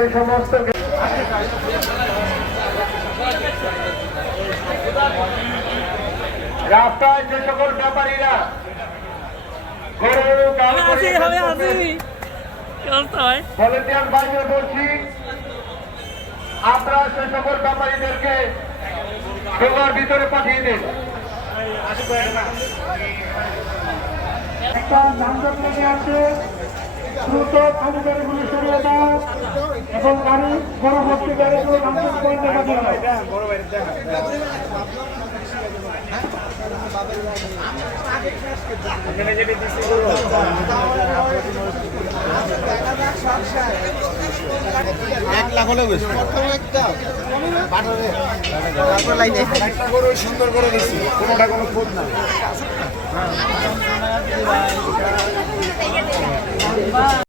সেই সমস্ত রাস্তায় যে সকল ব্যাপারীরা গরু ভলেন্টিয়ার বাইরে বলছি, আপনারা সে সকল ব্যাপারীদেরকে ডোবার ভিতরে পাঠিয়ে দিন। একটা যানজট লেগে আছে, দ্রুত খালি গাড়িগুলি সরিয়ে দাও এবং গাড়ি পরবর্তী গাড়িগুলো যানজট করে দেখা দিন। সুন্দর করে দিচ্ছি, কোনোটা কোনো খোঁজ না।